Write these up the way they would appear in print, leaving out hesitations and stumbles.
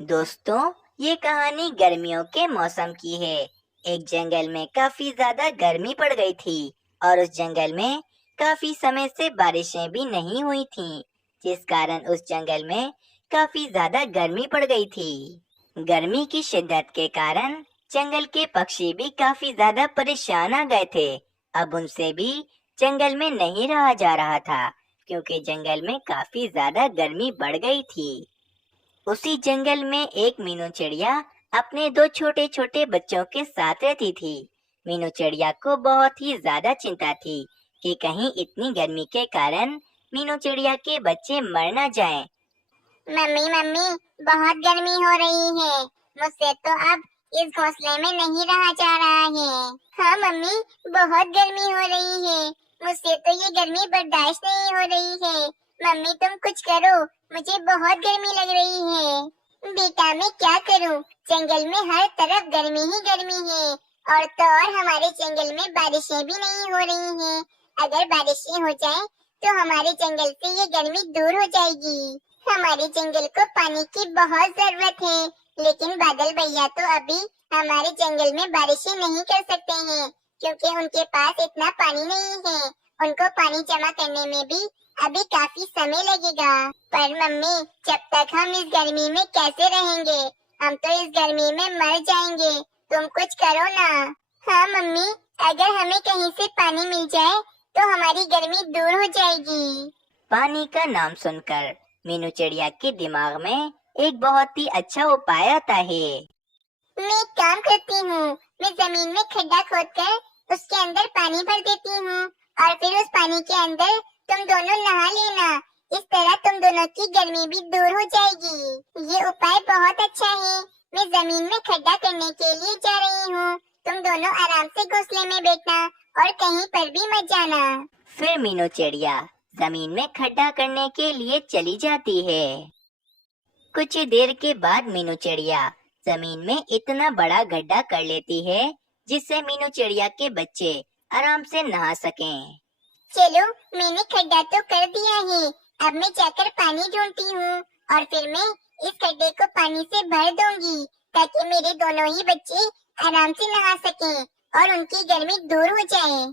दोस्तों, ये कहानी गर्मियों के मौसम की है। एक जंगल में काफी ज्यादा गर्मी पड़ गई थी और उस जंगल में काफी समय से बारिशें भी नहीं हुई थीं, जिस कारण उस जंगल में काफी ज्यादा गर्मी पड़ गई थी। गर्मी की शिद्दत के कारण जंगल के पक्षी भी काफी ज्यादा परेशान आ गए थे। अब उनसे भी जंगल में नहीं रहा जा रहा था, क्योंकि जंगल में काफी ज्यादा गर्मी बढ़ गई थी। उसी जंगल में एक मीनू चिड़िया अपने दो छोटे छोटे बच्चों के साथ रहती थी। मीनू चिड़िया को बहुत ही ज्यादा चिंता थी कि कहीं इतनी गर्मी के कारण मीनू चिड़िया के बच्चे मर न जाएं। मम्मी मम्मी, बहुत गर्मी हो रही है। मुझसे तो अब इस घोंसले में नहीं रहा जा रहा है। हाँ मम्मी, बहुत गर्मी हो रही है। मुझसे तो ये गर्मी बर्दाश्त नहीं हो रही है। मम्मी तुम कुछ करो, मुझे बहुत गर्मी लग रही है। बेटा मैं क्या करूँ, जंगल में हर तरफ गर्मी ही गर्मी है। और तो और हमारे जंगल में बारिशें भी नहीं हो रही हैं। अगर बारिशें हो जाएं तो हमारे जंगल से ये गर्मी दूर हो जाएगी। हमारे जंगल को पानी की बहुत जरूरत है, लेकिन बादल भैया तो अभी हमारे जंगल में बारिशें नहीं कर सकते हैं, क्योंकि उनके पास इतना पानी नहीं है। उनको पानी जमा करने में भी अभी काफी समय लगेगा। पर मम्मी, जब तक हम इस गर्मी में कैसे रहेंगे? हम तो इस गर्मी में मर जाएंगे। तुम कुछ करो ना। हाँ मम्मी, अगर हमें कहीं से पानी मिल जाए तो हमारी गर्मी दूर हो जाएगी। पानी का नाम सुनकर मीनू चिड़िया के दिमाग में एक बहुत ही अच्छा उपाय आता है। मैं एक काम करती हूँ, मैं जमीन में खड्डा खोदकर उसके अंदर पानी भर देती हूँ और फिर उस पानी के अंदर तुम दोनों नहा लेना। इस तरह तुम दोनों की गर्मी भी दूर हो जाएगी। ये उपाय बहुत अच्छा है। मैं जमीन में खड्डा करने के लिए जा रही हूँ। तुम दोनों आराम से घोंसले में बैठना और कहीं पर भी मत जाना। फिर मीनू चिड़िया जमीन में खड्डा करने के लिए चली जाती है। कुछ देर के बाद मीनू चिड़िया जमीन में इतना बड़ा गड्ढा कर लेती है, जिससे मीनू चिड़िया के बच्चे आराम से नहा सकें। चलो, मैंने खड्डा तो कर दिया है। अब मैं जाकर पानी ढूंढती हूँ और फिर मैं इस खड्डे को पानी से भर दूंगी, ताकि मेरे दोनों ही बच्चे आराम से नहा सकें और उनकी गर्मी दूर हो जाए।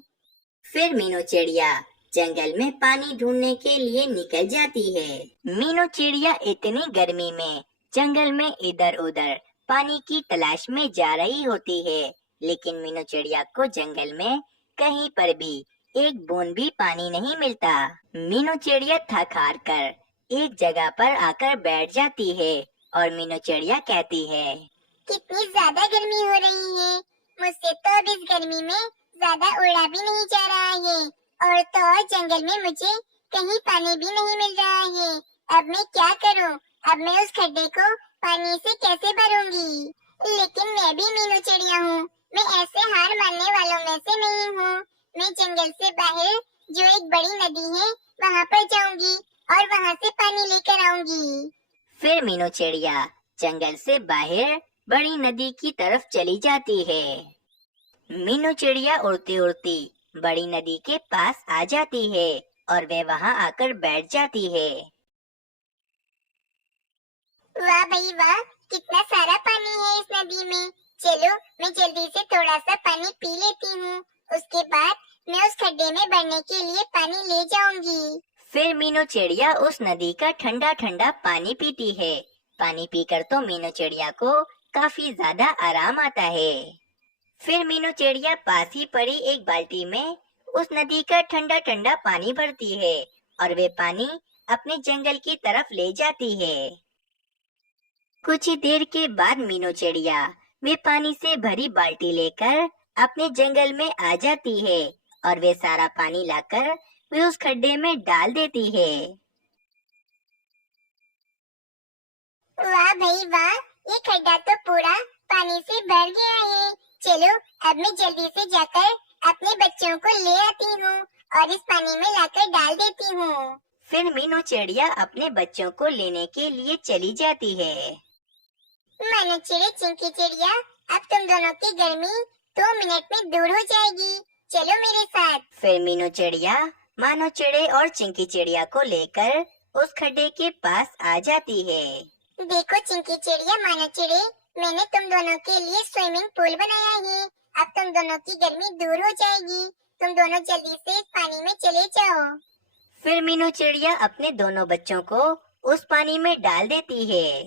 फिर मीनू चिड़िया जंगल में पानी ढूंढने के लिए निकल जाती है। मीनू चिड़िया इतनी गर्मी में जंगल में इधर उधर पानी की तलाश में जा रही होती है, लेकिन मीनू चिड़िया को जंगल में कहीं पर भी एक बूंद भी पानी नहीं मिलता। मीनू चिड़िया थक हार कर एक जगह पर आकर बैठ जाती है और मीनू चिड़िया कहती है, कितनी ज्यादा गर्मी हो रही है। मुझसे तो अब इस गर्मी में ज्यादा उड़ा भी नहीं जा रहा है। और तो और जंगल में मुझे कहीं पानी भी नहीं मिल रहा है। अब मैं क्या करूं? अब मैं उस खड्डे को पानी से कैसे भरूंगी? लेकिन मैं भी मीनू चिड़िया हूँ। मैं ऐसे हार मानने वालों में से नहीं हूँ। मैं जंगल से बाहर जो एक बड़ी नदी है वहाँ पर जाऊंगी और वहाँ से पानी लेकर आऊंगी। फिर मीनू चिड़िया जंगल से बाहर बड़ी नदी की तरफ चली जाती है। मीनू चिड़िया उड़ती उड़ती बड़ी नदी के पास आ जाती है और वे वहां आकर बैठ जाती है। वाह भाई वाह, कितना सारा पानी है इस नदी में। चलो, मैं जल्दी से थोड़ा सा पानी पी लेती हूँ। उसके बाद मैं उस खड्डे में भरने के लिए पानी ले जाऊंगी। फिर मीनू चिड़िया उस नदी का ठंडा ठंडा पानी पीती है। पानी पीकर तो मीनू चिड़िया को काफी ज्यादा आराम आता है। फिर मीनू चिड़िया पास ही पड़ी एक बाल्टी में उस नदी का ठंडा ठंडा पानी भरती है और वे पानी अपने जंगल की तरफ ले जाती है। कुछ ही देर के बाद मीनू चिड़िया वे पानी से भरी बाल्टी लेकर अपने जंगल में आ जाती है और वे सारा पानी लाकर वे उस खड्डे में डाल देती है। वाह भाई वाह, ये खड्डा तो पूरा पानी से भर गया है। चलो, अब मैं जल्दी से जाकर अपने बच्चों को ले आती हूँ और इस पानी में लाकर डाल देती हूँ। फिर मीनू चिड़िया अपने बच्चों को लेने के लिए चली जाती है। मानो चिड़े चिंकी चिड़िया, अब तुम दोनों की गर्मी 2 मिनट में दूर हो जाएगी। चलो मेरे साथ। फिर मीनू चिड़िया मानो चिड़े और चिंकी चिड़िया को लेकर उस खड्डे के पास आ जाती है। देखो चिंकी चिड़िया मानो चिड़े, मैंने तुम दोनों के लिए स्विमिंग पूल बनाया है। अब तुम दोनों की गर्मी दूर हो जाएगी। तुम दोनों जल्दी से इस पानी में चले जाओ। फिर मीनू चिड़िया अपने दोनों बच्चों को उस पानी में डाल देती है।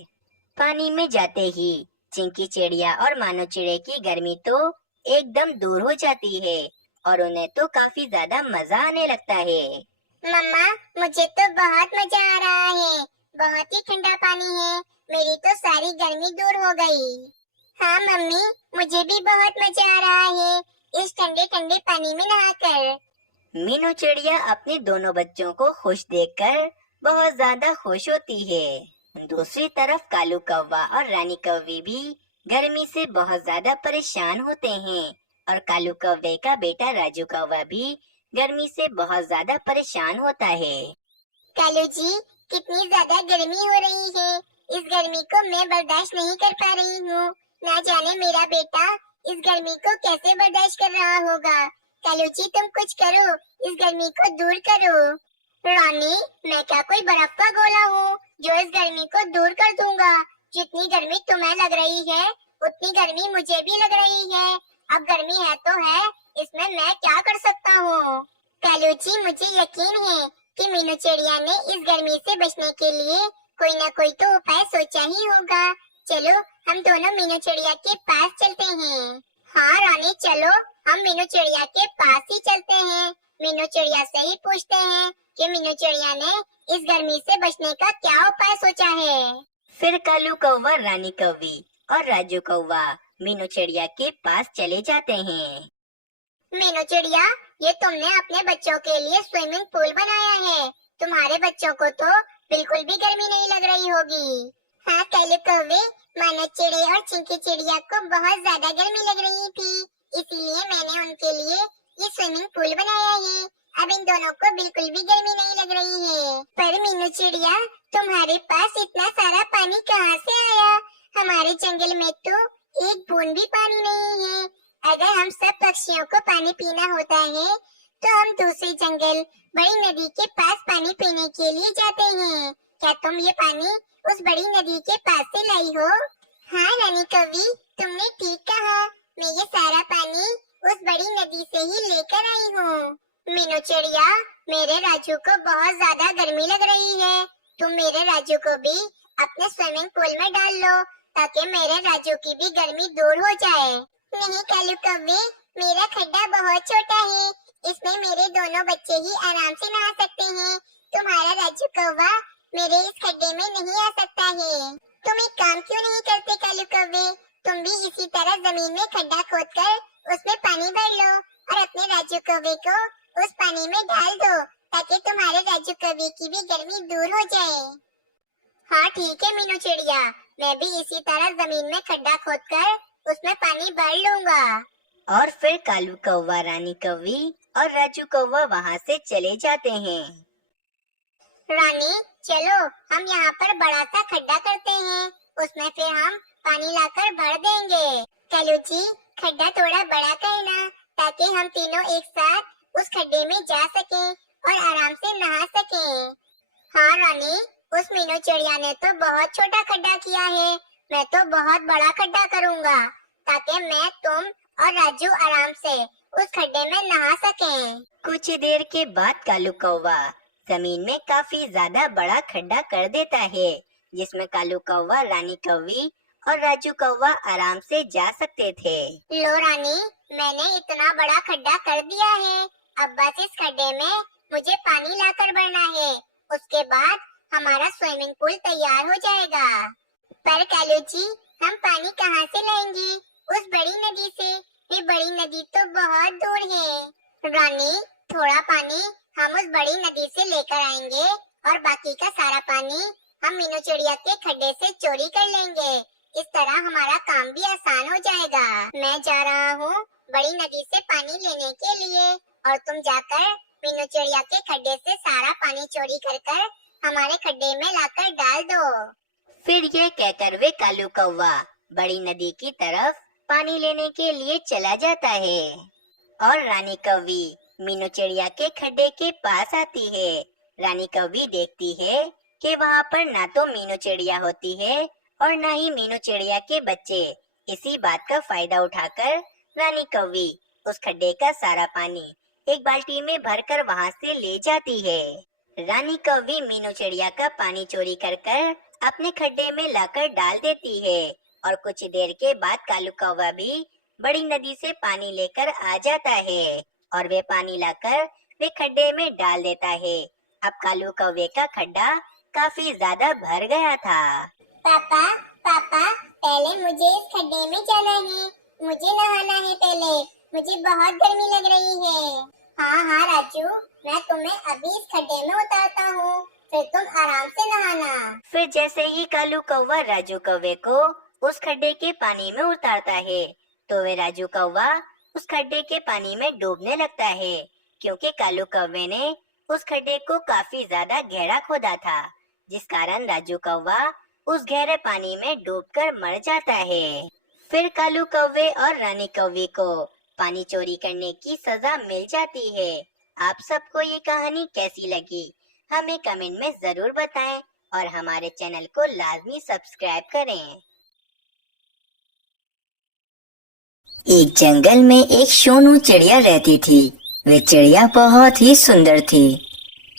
पानी में जाते ही चिंकी चिड़िया और मानो चिड़े की गर्मी तो एकदम दूर हो जाती है और उन्हें तो काफी ज्यादा मजा आने लगता है। मम्मा, मुझे तो बहुत मजा आ रहा है। बहुत ही ठंडा पानी है। मेरी तो सारी गर्मी दूर हो गई। हाँ मम्मी, मुझे भी बहुत मजा आ रहा है इस ठंडे ठंडे पानी में नहाकर। मीनू चिड़िया अपने दोनों बच्चों को खुश देखकर बहुत ज्यादा खुश होती है। दूसरी तरफ कालू कौवा और रानी कौवी भी गर्मी से बहुत ज्यादा परेशान होते हैं और कालू कौवे का बेटा राजू कौवा भी गर्मी से बहुत ज्यादा परेशान होता है। कालू जी, कितनी ज्यादा गर्मी हो रही है। इस गर्मी को मैं बर्दाश्त नहीं कर पा रही हूँ। ना जाने मेरा बेटा इस गर्मी को कैसे बर्दाश्त कर रहा होगा। कालू जी, तुम कुछ करो, इस गर्मी को दूर करो। रानी, मैं क्या कोई बर्फ का गोला हूँ जो इस गर्मी को दूर कर दूंगा। जितनी गर्मी तुम्हें लग रही है उतनी गर्मी मुझे भी लग रही है। अब गर्मी है तो है, इसमें मैं क्या कर सकता हूँ। कालू जी, मुझे यकीन है कि मीनू चिड़िया ने इस गर्मी से बचने के लिए कोई ना कोई तो उपाय सोचा ही होगा। चलो हम दोनों मीनू चिड़िया के पास चलते हैं। हाँ रानी, चलो हम मीनू चिड़िया के पास ही चलते हैं। मीनू चिड़िया से ही पूछते हैं कि मीनू चिड़िया ने इस गर्मी से बचने का क्या उपाय सोचा है। फिर कालू कौवा, रानी कौवी और राजू कौवा मीनू चिड़िया के पास चले जाते हैं। मीनू चिड़िया, ये तुमने अपने बच्चों के लिए स्विमिंग पूल बनाया है। तुम्हारे बच्चों को तो बिल्कुल भी गर्मी नहीं लग रही होगी। हाँ कालू कौवे, मानो चिड़े और चिंकी चिड़िया को बहुत ज्यादा गर्मी लग रही थी, इसीलिए मैंने उनके लिए ये स्विमिंग पूल बनाया है। अब इन दोनों को बिल्कुल भी गर्मी नहीं लग रही है। पर मीनू चिड़िया, तुम्हारे पास इतना सारा पानी कहाँ से आया? हमारे जंगल में तो एक बूंद भी पानी नहीं है। अगर हम सब पक्षियों को पानी पीना होता है तो हम दूसरे जंगल बड़ी नदी के पास पानी पीने के लिए जाते हैं। क्या तुम ये पानी उस बड़ी नदी के पास से लाई हो? हाँ रानी कवि, तुमने ठीक कहा। मैं ये सारा पानी उस बड़ी नदी से ही लेकर आई हूँ। मीनू चिड़िया, मेरे राजू को बहुत ज्यादा गर्मी लग रही है। तुम मेरे राजू को भी अपने स्विमिंग पूल में डाल लो ताकि मेरे राजू की भी गर्मी दूर हो जाए। नहीं कालू कौवे, मेरा खड्डा बहुत छोटा है, इसमें मेरे दोनों बच्चे ही आराम से नहा सकते हैं। तुम्हारा राजू कौवा मेरे इस खड्डे में नहीं आ सकता है। तुम एक काम क्यों नहीं करते कालू कौवे? तुम भी इसी तरह जमीन में खड्डा खोदकर उसमें पानी भर लो और अपने राजू कौवे को उस पानी में डाल दो ताकि तुम्हारे राजू कौवे की भी गर्मी दूर हो जाए। हाँ ठीक है मीनू चिड़िया, मैं भी इसी तरह जमीन में खड्डा खोदकर उसमें पानी भर लूंगा। और फिर कालू कौवा, रानी कौवी और राजू कौवा वहाँ से चले जाते हैं। रानी, चलो हम यहाँ पर बड़ा सा खड्डा करते हैं, उसमें फिर हम पानी लाकर भर देंगे। कालू जी, खड्डा थोड़ा बड़ा करना ताकि हम तीनों एक साथ उस खड्डे में जा सकें और आराम से नहा सकें। हाँ रानी, उस मीनू चिड़िया ने तो बहुत छोटा खड्डा किया है, मैं तो बहुत बड़ा खड्डा करूँगा ताकि मैं, तुम और राजू आराम से उस खड्डे में नहा सकें। कुछ देर के बाद कालू कौवा जमीन में काफी ज्यादा बड़ा खड्डा कर देता है जिसमें कालू कौवा, रानी कौवी और राजू कौवा आराम से जा सकते थे। लो रानी, मैंने इतना बड़ा खड्डा कर दिया है। अब बस इस खड्डे में मुझे पानी लाकर भरना है, उसके बाद हमारा स्विमिंग पूल तैयार हो जाएगा। पर कालू जी, हम पानी कहाँ से लाएंगे? उस बड़ी नदी से। ये बड़ी नदी तो बहुत दूर है। रानी, थोड़ा पानी हम उस बड़ी नदी से लेकर आएंगे और बाकी का सारा पानी हम मीनू चिड़िया के खड्डे से चोरी कर लेंगे। इस तरह हमारा काम भी आसान हो जाएगा। मैं जा रहा हूँ बड़ी नदी से पानी लेने के लिए और तुम जाकर मीनू चिड़िया के खड्डे से सारा पानी चोरी कर कर हमारे खड्डे में लाकर डाल दो। फिर ये कहकर वे कालू कौवा बड़ी नदी की तरफ पानी लेने के लिए चला जाता है और रानी कौवी मीनू चिड़िया के खड्डे के पास आती है। रानी कौवी देखती है कि वहाँ पर ना तो मीनू चिड़िया होती है और ना ही मीनू चिड़िया के बच्चे। इसी बात का फायदा उठाकर रानी कौवी उस खड्डे का सारा पानी एक बाल्टी में भरकर वहाँ से ले जाती है। रानी कौवी मीनू चिड़िया का पानी चोरी कर कर अपने खड्डे में लाकर डाल देती है और कुछ देर के बाद कालू कौवा भी बड़ी नदी से पानी लेकर आ जाता है और वे पानी लाकर वे खड्डे में डाल देता है। अब कालू कौवे का खड्डा काफी ज्यादा भर गया था। पापा पापा, पहले मुझे इस खड्डे में जाना है, मुझे नहाना है पहले, मुझे बहुत गर्मी लग रही है। हाँ हाँ राजू, मैं तुम्हें अभी इस खड्डे में उतारता हूँ, फिर तुम आराम से नहाना। फिर जैसे ही कालू कौवा राजू कौवे को उस खड्डे के पानी में उतारता है तो वे राजू कौवा उस खड्डे के पानी में डूबने लगता है, क्योंकि कालू कौवे ने उस खड्डे को काफी ज्यादा गहरा खोदा था, जिस कारण राजू कौवा उस गहरे पानी में डूबकर मर जाता है। फिर कालू कौवे और रानी कौवी को पानी चोरी करने की सजा मिल जाती है। आप सबको ये कहानी कैसी लगी हमें कमेंट में जरूर बताएं और हमारे चैनल को लाजमी सब्सक्राइब करें। एक जंगल में एक सोनू चिड़िया रहती थी। वे चिड़िया बहुत ही सुंदर थी।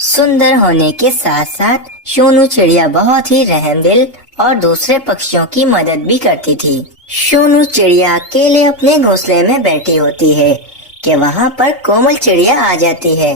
सुंदर होने के साथ साथ सोनू चिड़िया बहुत ही रहमदिल और दूसरे पक्षियों की मदद भी करती थी। सोनू चिड़िया अकेले अपने घोंसले में बैठी होती है कि वहाँ पर कोमल चिड़िया आ जाती है।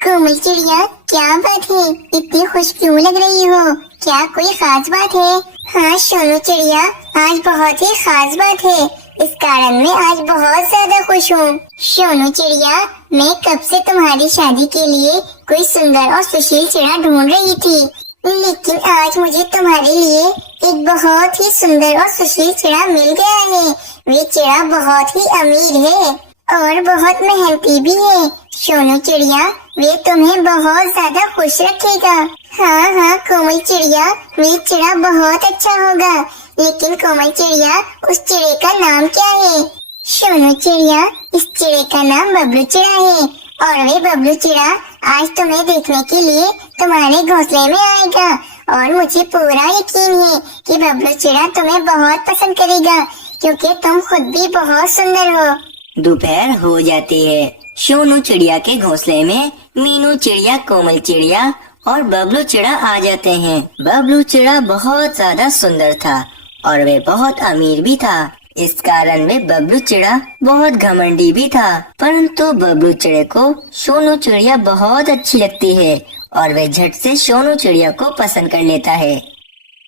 कोमल चिड़िया, क्या बात है, इतनी खुश क्यों लग रही हो, क्या कोई खास बात है? हाँ सोनू चिड़िया, आज बहुत ही खास बात है, इस कारण मैं आज बहुत ज्यादा खुश हूँ। सोनू चिड़िया, मैं कब से तुम्हारी शादी के लिए कोई सुंदर और सुशील चिड़ा ढूंढ रही थी, लेकिन आज मुझे तुम्हारे लिए एक बहुत ही सुंदर और सुशील चिड़ा मिल गया है। वे चिड़ा बहुत ही अमीर है और बहुत मेहनती भी है। सोनू चिड़िया, वे तुम्हें बहुत ज्यादा खुश रखेगा। हाँ हाँ कोमल चिड़िया, वे चिड़ा बहुत अच्छा होगा, लेकिन कोमल चिड़िया, उस चिड़े का नाम क्या है? सोनू चिड़िया, इस चिड़े का नाम बबलू चिड़ा है और वे बबलू चिड़ा आज तुम्हें देखने के लिए तुम्हारे घोंसले में आएगा और मुझे पूरा यकीन है कि बबलू चिड़ा तुम्हें बहुत पसंद करेगा, क्योंकि तुम खुद भी बहुत सुंदर हो। दोपहर हो जाती है। सोनू चिड़िया के घोंसले में मीनू चिड़िया, कोमल चिड़िया और बबलू चिड़ा आ जाते हैं। बबलू चिड़ा बहुत ज्यादा सुंदर था और वे बहुत अमीर भी था, इस कारण वे बबलू चिड़ा बहुत घमंडी भी था। परंतु बबलू चिड़े को सोनू चिड़िया बहुत अच्छी लगती है और वे झट से सोनू चिड़िया को पसंद कर लेता है।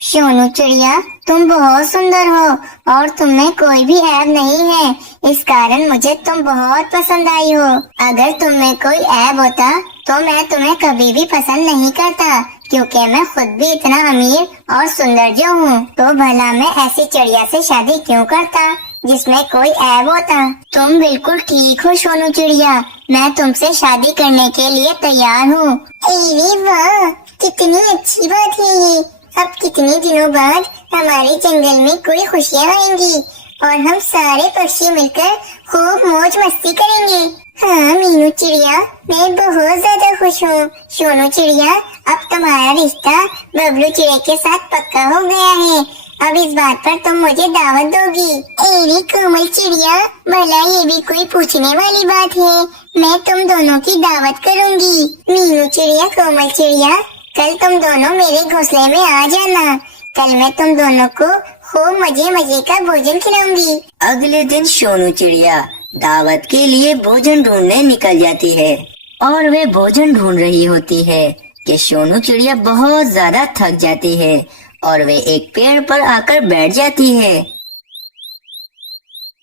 सोनू चिड़िया, तुम बहुत सुंदर हो और तुम में कोई भी ऐब नहीं है, इस कारण मुझे तुम बहुत पसंद आई हो। अगर तुम में कोई ऐब होता तो मैं तुम्हें कभी भी पसंद नहीं करता, क्योंकि मैं खुद भी इतना अमीर और सुंदर जो हूँ, तो भला मैं ऐसी चिड़िया से शादी क्यों करता जिसमें कोई ऐब होता। तुम बिल्कुल ठीक हो सोनू चिड़िया, मैं तुमसे शादी करने के लिए तैयार हूँ। अरे वाह, कितनी अच्छी बात है ये। अब कितने दिनों बाद हमारे जंगल में कोई खुशियाँ आएंगी और हम सारे पक्षी मिलकर खूब मौज मस्ती करेंगे। हाँ मीनू चिड़िया, मैं बहुत ज्यादा खुश हूँ। सोनू चिड़िया, अब तुम्हारा रिश्ता बबलू चिड़े के साथ पक्का हो गया है, अब इस बात पर तुम मुझे दावत दोगी। अरे कोमल चिड़िया, भला ये भी कोई पूछने वाली बात है, मैं तुम दोनों की दावत करूँगी। मीनू चिड़िया, कोमल चिड़िया, कल तुम दोनों मेरे घोंसले में आ जाना, कल मैं तुम दोनों को खूब मजे मजे का भोजन खिलाऊंगी। अगले दिन सोनू चिड़िया दावत के लिए भोजन ढूंढने निकल जाती है और वे भोजन ढूंढ रही होती है कि सोनू चिड़िया बहुत ज्यादा थक जाती है और वे एक पेड़ पर आकर बैठ जाती है।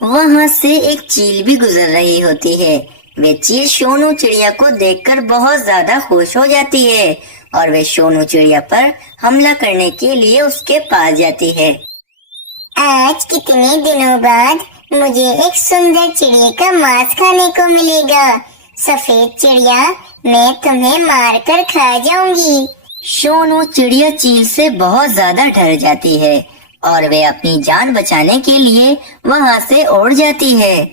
वहाँ से एक चील भी गुजर रही होती है। वे चील सोनू चिड़िया को देखकर बहुत ज्यादा खुश हो जाती है और वे सोनू चिड़िया पर हमला करने के लिए उसके पास जाती है। आज कितने दिनों बाद मुझे एक सुंदर चिड़िया का मांस खाने को मिलेगा। सफेद चिड़िया, मैं तुम्हें मार कर खा जाऊंगी। सोनू चिड़िया चील से बहुत ज्यादा डर जाती है और वे अपनी जान बचाने के लिए वहाँ से उड़ जाती है।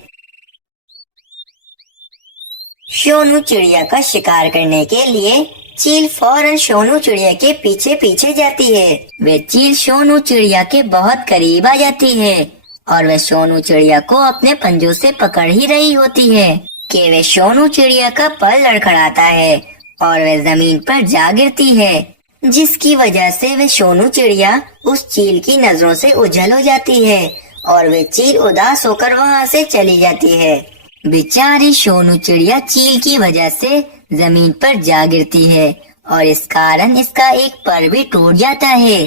सोनू चिड़िया का शिकार करने के लिए चील फौरन सोनू चिड़िया के पीछे पीछे जाती है। वे चील सोनू चिड़िया के बहुत करीब आ जाती है और वह सोनू चिड़िया को अपने पंजों से पकड़ ही रही होती है कि वे सोनू चिड़िया का पर लड़खड़ाता है और वह जमीन पर जा गिरती है, जिसकी वजह से वे सोनू चिड़िया उस चील की नजरों से ओझल हो जाती है और वे चील उदास होकर वहाँ से चली जाती है। बेचारी सोनू चिड़िया चील की वजह से जमीन पर जा गिरती है और इस कारण इसका एक पर भी टूट जाता है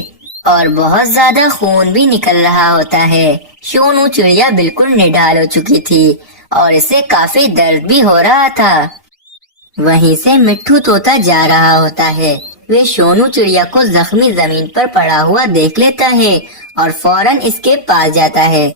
और बहुत ज्यादा खून भी निकल रहा होता है। सोनू चिड़िया बिल्कुल निढाल हो चुकी थी और इसे काफी दर्द भी हो रहा था। वहीं से मिट्ठू तोता जा रहा होता है। वे सोनू चिड़िया को जख्मी जमीन पर पड़ा हुआ देख लेता है और फौरन इसके पास जाता है।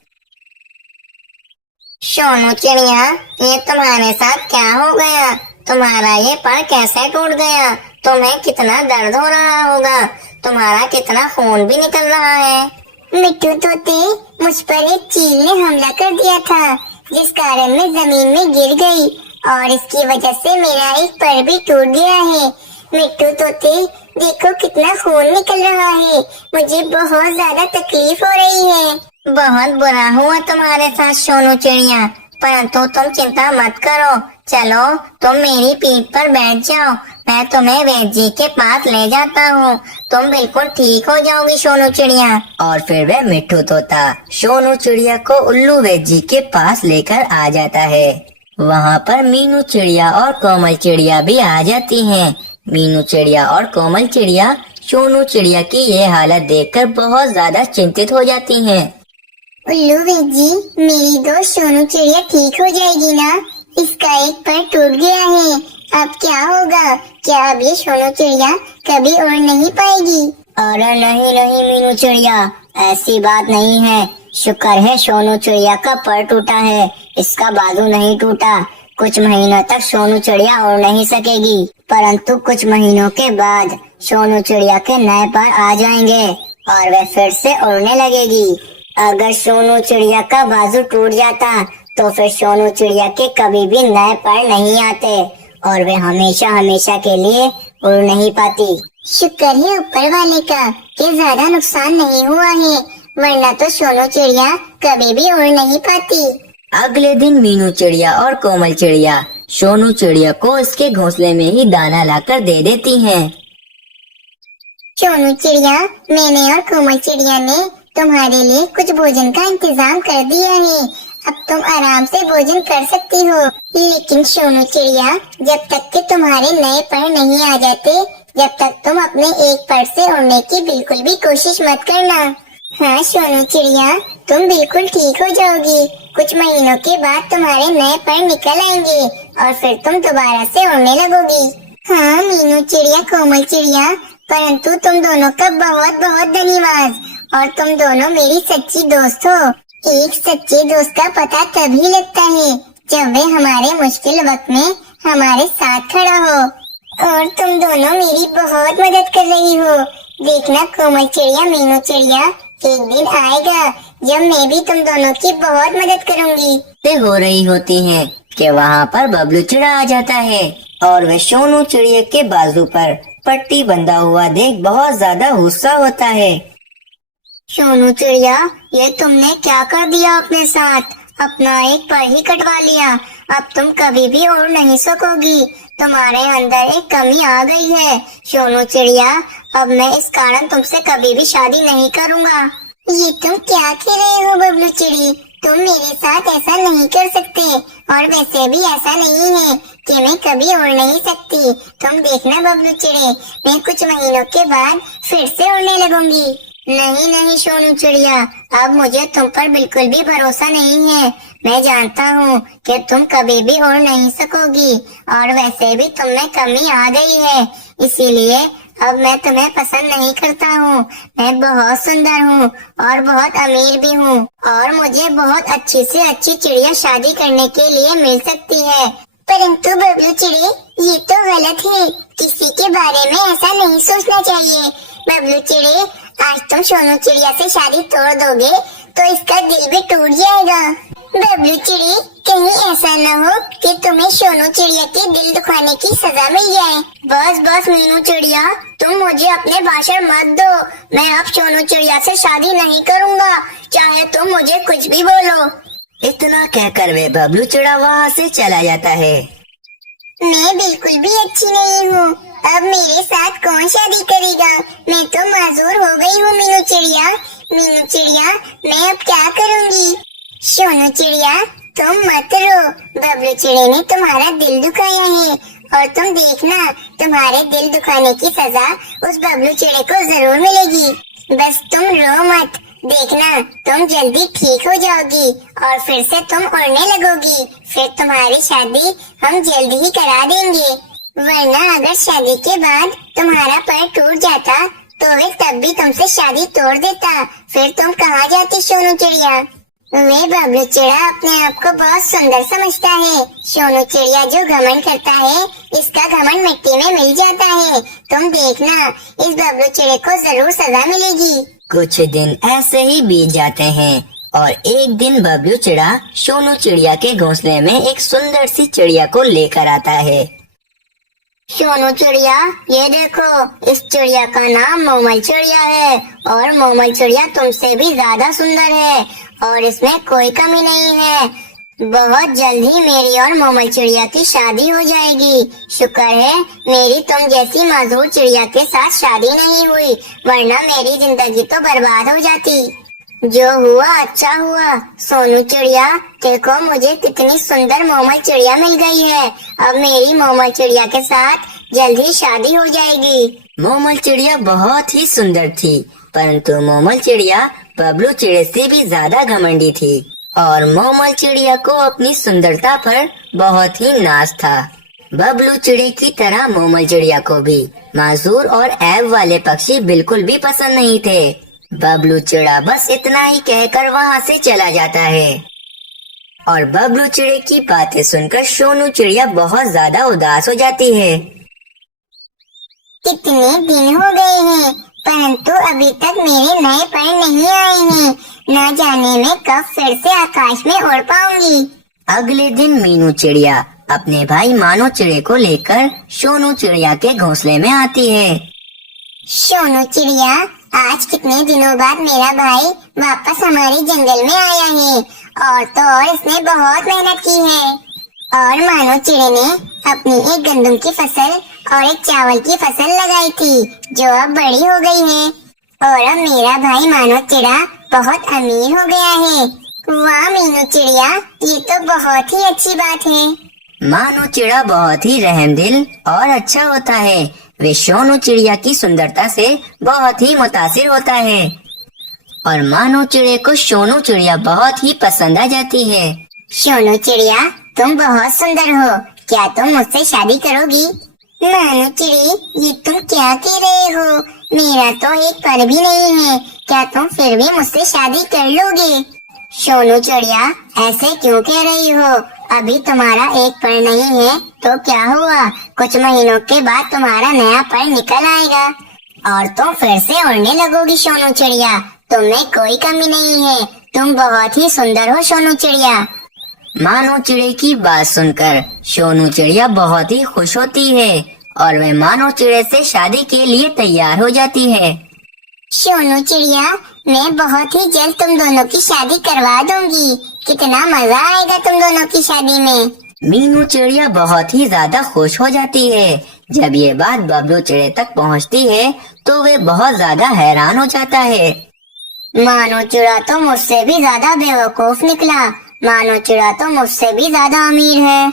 सोनू चिड़िया, ये तुम्हारे साथ क्या हो गया? तुम्हारा ये पर कैसे टूट गया? तुम्हें कितना दर्द हो रहा होगा, तुम्हारा कितना खून भी निकल रहा है। मिट्टू तोते, मुझ पर एक चील ने हमला कर दिया था, जिस कारण मैं जमीन में गिर गई और इसकी वजह से मेरा एक पर भी टूट गया है। मिट्टू तोते, देखो कितना खून निकल रहा है, मुझे बहुत ज्यादा तकलीफ हो रही है। बहुत बुरा हुआ तुम्हारे साथ सोनू चिड़िया, परंतु तुम चिंता मत करो। चलो तुम मेरी पीठ पर बैठ जाओ, मैं तुम्हें वैद्य जी के पास ले जाता हूँ, तुम बिल्कुल ठीक हो जाओगी सोनू चिड़िया। और फिर वह मिट्ठू तोता सोनू चिड़िया को उल्लू वैद्य जी के पास लेकर आ जाता है। वहाँ पर मीनू चिड़िया और कोमल चिड़िया भी आ जाती हैं। मीनू चिड़िया और कोमल चिड़िया सोनू चिड़िया की ये हालत देखकर बहुत ज्यादा चिंतित हो जाती हैं। उल्लू वैद्य जी, मेरी दोस्त सोनू चिड़िया ठीक हो जाएगी ना? इसका एक पर टूट गया है, अब क्या होगा? क्या अब ये सोनू चिड़िया कभी उड़ नहीं पाएगी? अरे नहीं नहीं मीनू चिड़िया, ऐसी बात नहीं है। शुक्र है सोनू चिड़िया का पर टूटा है, इसका बाजू नहीं टूटा। कुछ महीनों तक सोनू चिड़िया उड़ नहीं सकेगी, परंतु कुछ महीनों के बाद सोनू चिड़िया के नए पर आ जाएंगे और वह फिर से उड़ने लगेगी। अगर सोनू चिड़िया का बाजू टूट जाता तो फिर सोनू चिड़िया के कभी भी नए पर नहीं आते और वे हमेशा हमेशा के लिए उड़ नहीं पाती। शुक्र है ऊपर वाले का कि ज्यादा नुकसान नहीं हुआ है, वरना तो सोनू चिड़िया कभी भी उड़ नहीं पाती। अगले दिन मीनू चिड़िया और कोमल चिड़िया सोनू चिड़िया को उसके घोंसले में ही दाना लाकर दे देती हैं। सोनू चिड़िया, मैंने और कोमल चिड़िया ने तुम्हारे लिए कुछ भोजन का इंतजाम कर दिया है, अब तुम आराम से भोजन कर सकती हो। लेकिन सोनू चिड़िया, जब तक कि तुम्हारे नए पर नहीं आ जाते, जब तक तुम अपने एक पर से उड़ने की बिल्कुल भी कोशिश मत करना। हाँ सोनू चिड़िया, तुम बिल्कुल ठीक हो जाओगी। कुछ महीनों के बाद तुम्हारे नए पर निकल आएंगे और फिर तुम दोबारा से उड़ने लगोगी। हाँ मीनू चिड़िया, कोमल चिड़िया, परंतु तुम दोनों का बहुत बहुत धन्यवाद और तुम दोनों मेरी सच्ची दोस्त हो। एक सच्चे दोस्त का पता तभी लगता है जब वे हमारे मुश्किल वक्त में हमारे साथ खड़ा हो, और तुम दोनों मेरी बहुत मदद कर रही हो। देखना कोमल चिड़िया, मीनू चिड़िया, एक दिन आएगा जब मैं भी तुम दोनों की बहुत मदद करूंगी। वे हो रही होती हैं कि वहाँ पर बबलू चिड़ा आ जाता है और वह सोनू चिड़िया के बाजू पर पट्टी बंधा हुआ देख बहुत ज्यादा गुस्सा होता है। सोनू चिड़िया, ये तुमने क्या कर दिया अपने साथ? अपना एक पर ही कटवा लिया, अब तुम कभी भी उड़ नहीं सकोगी, तुम्हारे अंदर एक कमी आ गई है। सोनू चिड़िया, अब मैं इस कारण तुमसे कभी भी शादी नहीं करूँगा। ये तुम क्या कह रहे हो बबलू चिड़ी? तुम मेरे साथ ऐसा नहीं कर सकते, और वैसे भी ऐसा नहीं है कि मैं कभी उड़ नहीं सकती। तुम देखना बबलू चिड़ी, मैं कुछ महीनों के बाद फिर से उड़ने लगूंगी। नहीं नहीं सोनू चिड़िया, अब मुझे तुम पर बिल्कुल भी भरोसा नहीं है। मैं जानता हूँ कि तुम कभी भी उड़ नहीं सकोगी, और वैसे भी तुम में कमी आ गई है, इसीलिए अब मैं तुम्हें पसंद नहीं करता हूँ। मैं बहुत सुंदर हूँ और बहुत अमीर भी हूँ, और मुझे बहुत अच्छी से अच्छी चिड़िया शादी करने के लिए मिल सकती है। परंतु बबलू चिड़ी, ये तो गलत है, किसी के बारे में ऐसा नहीं सोचना चाहिए। बबलू चिड़ी, आज तुम सोनू चिड़िया से शादी तोड़ दोगे तो इसका दिल भी टूट जाएगा। बबलू चिड़ी, कहीं ऐसा न हो कि तुम्हें सोनू चिड़िया के दिल दुखाने की सजा मिल जाए। बस बस मीनू चिड़िया, तुम मुझे अपने भाषण मत दो। मैं अब सोनू चिड़िया से शादी नहीं करूँगा, चाहे तुम मुझे कुछ भी बोलो। इतना कहकर वे बबलू चिड़ा वहाँ से चला जाता है। मैं बिल्कुल भी अच्छी नहीं हूँ, अब मेरे साथ कौन शादी करेगा? मैं तो माजूर हो गई हूँ मीनू चिड़िया। मीनू चिड़िया, मैं अब क्या करूँगी? सोनू चिड़िया, तुम मत रो, बबलू चिड़े ने तुम्हारा दिल दुखाया है और तुम देखना, तुम्हारे दिल दुखाने की सजा उस बबलू चिड़े को जरूर मिलेगी। बस तुम रो मत, देखना तुम जल्दी ठीक हो जाओगी और फिर से तुम उड़ने लगोगी। फिर तुम्हारी शादी हम जल्दी ही करा देंगे। वरना अगर शादी के बाद तुम्हारा पैर टूट जाता तो वे तब भी तुमसे शादी तोड़ देता। फिर तुम कहाँ जाती सोनू चिड़िया? वे बबलू चिड़ा अपने आप को बहुत सुंदर समझता है। सोनू चिड़िया जो घमंड करता है, इसका घमंड मिट्टी में मिल जाता है। तुम देखना, इस बबलू चिड़े को जरूर सजा मिलेगी। कुछ दिन ऐसे ही बीत जाते हैं और एक दिन बबलू चिड़ा सोनू चिड़िया के घोंसले में एक सुंदर सी चिड़िया को लेकर आता है। सोनू चिड़िया, ये देखो, इस चिड़िया का नाम मोमल चिड़िया है और मोमल चिड़िया तुमसे भी ज्यादा सुंदर है और इसमें कोई कमी नहीं है। बहुत जल्द ही मेरी और मोमल चिड़िया की शादी हो जाएगी। शुक्र है मेरी तुम जैसी माजूर चिड़िया के साथ शादी नहीं हुई, वरना मेरी जिंदगी तो बर्बाद हो जाती। जो हुआ अच्छा हुआ। सोनू चिड़िया, देखो मुझे कितनी सुंदर मोमल चिड़िया मिल गई है। अब मेरी मोमल चिड़िया के साथ जल्द ही शादी हो जाएगी। मोमल चिड़िया बहुत ही सुंदर थी, परंतु मोमल चिड़िया बबलू चिड़े से भी ज्यादा घमंडी थी और मोमल चिड़िया को अपनी सुंदरता पर बहुत ही नाज था। बबलू चिड़े की तरह मोमल चिड़िया को भी माजूर और ऐब वाले पक्षी बिल्कुल भी पसंद नहीं थे। बबलू चिड़ा बस इतना ही कहकर वहाँ से चला जाता है और बबलू चिड़े की बातें सुनकर सोनू चिड़िया बहुत ज्यादा उदास हो जाती है। कितने दिन हो गए हैं, परंतु अभी तक मेरे नए पर नहीं आए हैं। न जाने मैं कब फिर से आकाश में उड़ पाऊंगी। अगले दिन मीनू चिड़िया अपने भाई मानो चिड़े को लेकर सोनू चिड़िया के घोंसले में आती है। सोनू चिड़िया, आज कितने दिनों बाद मेरा भाई वापस हमारे जंगल में आया है और तो और इसने बहुत मेहनत की है। और मानो चिड़े ने अपनी एक गंदम की फसल और एक चावल की फसल लगाई थी, जो अब बड़ी हो गई है और अब मेरा भाई मानो चिड़ा बहुत अमीर हो गया है। वाह मीनू चिड़िया, ये तो बहुत ही अच्छी बात है। मानो चिड़ा बहुत ही रहमदिल और अच्छा होता है। वे सोनू चिड़िया की सुंदरता से बहुत ही मुतासिर होता है और मानो चिड़े को सोनू चिड़िया बहुत ही पसंद आ जाती है। सोनू चिड़िया, तुम बहुत सुंदर हो, क्या तुम मुझसे शादी करोगी? मानो चिड़ी, ये तुम क्या कह रहे हो? मेरा तो एक पर भी नहीं है, क्या तुम फिर भी मुझसे शादी कर लोगे? सोनू चिड़िया, ऐसे क्यों कह रही हो? अभी तुम्हारा एक पर नहीं है तो क्या हुआ, कुछ महीनों के बाद तुम्हारा नया पर निकल आएगा और तुम फिर से उड़ने लगोगी। सोनू चिड़िया, तुममें कोई कमी नहीं है, तुम बहुत ही सुंदर हो सोनू चिड़िया। मानो चिड़े की बात सुनकर सोनू चिड़िया बहुत ही खुश होती है और वह मानो चिड़े से शादी के लिए तैयार हो जाती है। सोनू चिड़िया, मैं बहुत ही जल्द तुम दोनों की शादी करवा दूंगी। कितना मजा आएगा तुम दोनों की शादी में। मीनू चिड़िया बहुत ही ज्यादा खुश हो जाती है। जब ये बात बबलू चिड़े तक पहुंचती है तो वे बहुत ज्यादा हैरान हो जाता है। मानो चिड़ा तो मुझसे भी ज्यादा बेवकूफ निकला। मानो चिड़ा तो मुझसे भी ज्यादा अमीर है।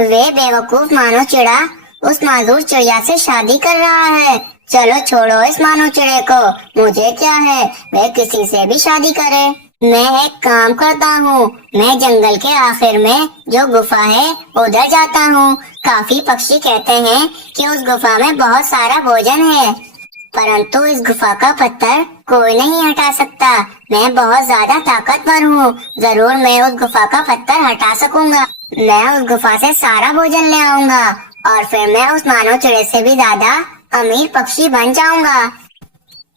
वे बेवकूफ मानो चिड़ा उस माजूर चिड़िया से शादी कर रहा है। चलो छोड़ो इस मानो चिड़े को, मुझे क्या है, वे किसी से भी शादी करे। मैं एक काम करता हूँ, मैं जंगल के आखिर में जो गुफा है उधर जाता हूँ। काफी पक्षी कहते हैं कि उस गुफा में बहुत सारा भोजन है, परंतु इस गुफा का पत्थर कोई नहीं हटा सकता। मैं बहुत ज्यादा ताकतवर हूँ, जरूर मैं उस गुफा का पत्थर हटा सकूंगा। मैं उस गुफा से सारा भोजन ले आऊंगा और फिर मैं उस मानव चिड़े से भी ज्यादा अमीर पक्षी बन जाऊंगा।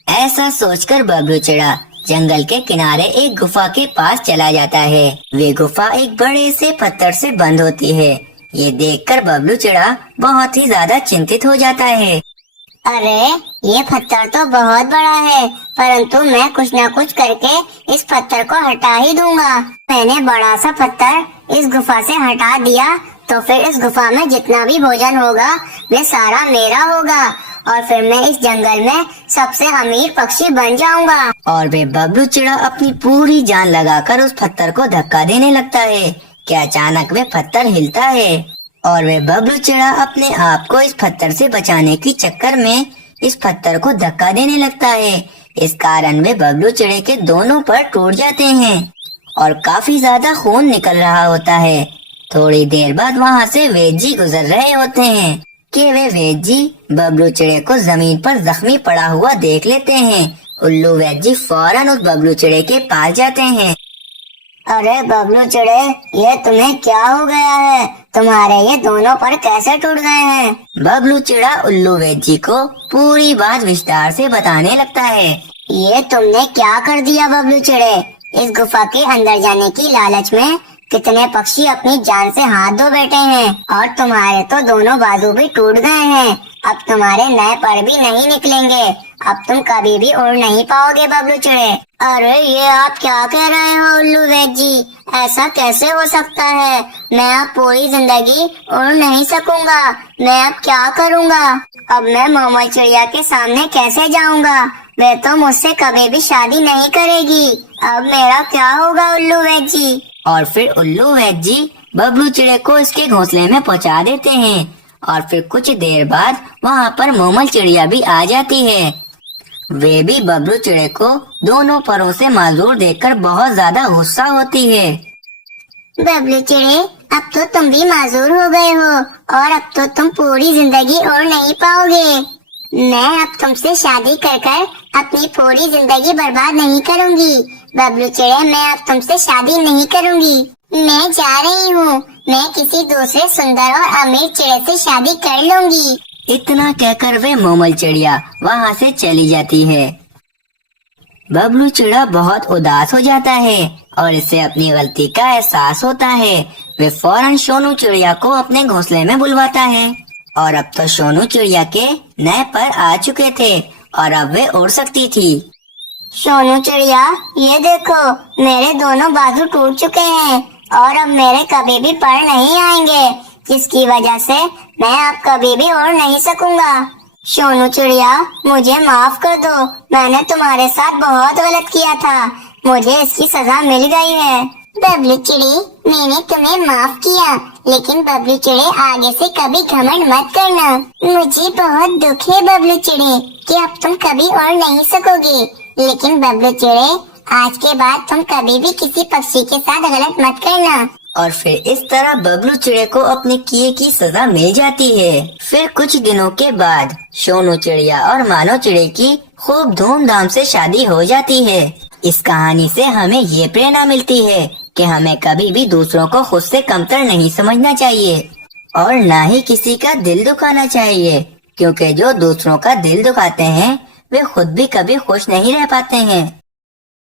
ऐसा सोचकर बबलू चिड़ा जंगल के किनारे एक गुफा के पास चला जाता है। वे गुफा एक बड़े से पत्थर से बंद होती है। ये देखकर बबलू चिड़ा बहुत ही ज्यादा चिंतित हो जाता है। अरे ये पत्थर तो बहुत बड़ा है, परंतु मैं कुछ न कुछ करके इस पत्थर को हटा ही दूंगा। मैंने बड़ा सा पत्थर इस गुफा से हटा दिया तो फिर इस गुफा में जितना भी भोजन होगा वे सारा मेरा होगा और फिर मैं इस जंगल में सबसे अमीर पक्षी बन जाऊंगा। और वे बबलू चिड़ा अपनी पूरी जान लगाकर उस पत्थर को धक्का देने लगता है कि अचानक वे पत्थर हिलता है और वे बबलू चिड़ा अपने आप को इस पत्थर से बचाने की चक्कर में इस पत्थर को धक्का देने लगता है। इस कारण वे बबलू चिड़े के दोनों पर टूट जाते हैं और काफी ज्यादा खून निकल रहा होता है। थोड़ी देर बाद वहाँ से वेद जी गुजर रहे होते हैं कि वे वेद जी बबलू चिड़े को जमीन पर जख्मी पड़ा हुआ देख लेते हैं। उल्लू वेद जी फौरन उस बबलू चिड़े के पास जाते हैं। अरे बबलू चिड़े, ये तुम्हें क्या हो गया है? तुम्हारे ये दोनों पर कैसे टूट गए हैं? बबलू चिड़ा उल्लू वेद जी को पूरी बात विस्तार से बताने लगता है। ये तुमने क्या कर दिया बबलू चिड़े? इस गुफा के अंदर जाने की लालच में कितने पक्षी अपनी जान से हाथ धो बैठे हैं और तुम्हारे तो दोनों बाजू भी टूट गए हैं। अब तुम्हारे नए पर भी नहीं निकलेंगे। अब तुम कभी भी उड़ नहीं पाओगे बबलू चिड़े। अरे ये आप क्या कह रहे हो उल्लू वेद जी? ऐसा कैसे हो सकता है? मैं अब पूरी जिंदगी उड़ नहीं सकूंगा। मैं अब क्या करूंगा? अब मैं मोमल चिड़िया के सामने कैसे जाऊंगा? वे तो मुझसे कभी भी शादी नहीं करेगी। अब मेरा क्या होगा उल्लू वेद जी? और फिर उल्लू वेद जी बबलू चिड़े को इसके घोंसले में पहुंचा देते हैं और फिर कुछ देर बाद वहाँ पर मोमल चिड़िया भी आ जाती है। वे भी बबलू चिड़े को दोनों परों से माजूर देखकर बहुत ज्यादा गुस्सा होती है। बबलू चिड़े, अब तो तुम भी माजूर हो गए हो और अब तो तुम पूरी जिंदगी और नहीं पाओगे। मैं अब तुमसे शादी कर कर अपनी पूरी जिंदगी बर्बाद नहीं करूंगी। बबलू चिड़े, मैं अब तुमसे शादी नहीं करूंगी। मैं जा रही हूँ। मैं किसी दूसरे सुंदर और अमीर चिड़े से शादी कर लूंगी। इतना कहकर वे मोमल चिड़िया वहाँ से चली जाती है। बबलू चिड़ा बहुत उदास हो जाता है और इसे अपनी गलती का एहसास होता है। वे फौरन सोनू चिड़िया को अपने घोंसले में बुलवाता है और अब तो सोनू चिड़िया के नए पर आ चुके थे और अब वे उड़ सकती थी। सोनू चिड़िया, ये देखो, मेरे दोनों बाजू टूट चुके हैं और अब मेरे कभी भी पर नहीं आएंगे, जिसकी वजह से मैं अब कभी भी उड़ नहीं सकूंगा। सोनू चिड़िया, मुझे माफ कर दो। मैंने तुम्हारे साथ बहुत गलत किया था। मुझे इसकी सजा मिल गई है। बबलू चिड़े, मैंने तुम्हें माफ किया, लेकिन बबलू चिड़े आगे से कभी घमंड मत करना। मुझे बहुत दुख है बबलू चिड़े कि अब तुम कभी उड़ नहीं सकोगे, लेकिन बबलू चिड़े, आज के बाद तुम कभी भी किसी पक्षी के साथ गलत मत करना। और फिर इस तरह बबलू चिड़े को अपने किए की सजा मिल जाती है। फिर कुछ दिनों के बाद सोनू चिड़िया और मानो चिड़े की खूब धूमधाम से शादी हो जाती है। इस कहानी से हमें ये प्रेरणा मिलती है कि हमें कभी भी दूसरों को खुद से कमतर नहीं समझना चाहिए और न ही किसी का दिल दुखाना चाहिए, क्योंकि जो दूसरों का दिल दुखाते हैं वे खुद भी कभी खुश नहीं रह पाते हैं।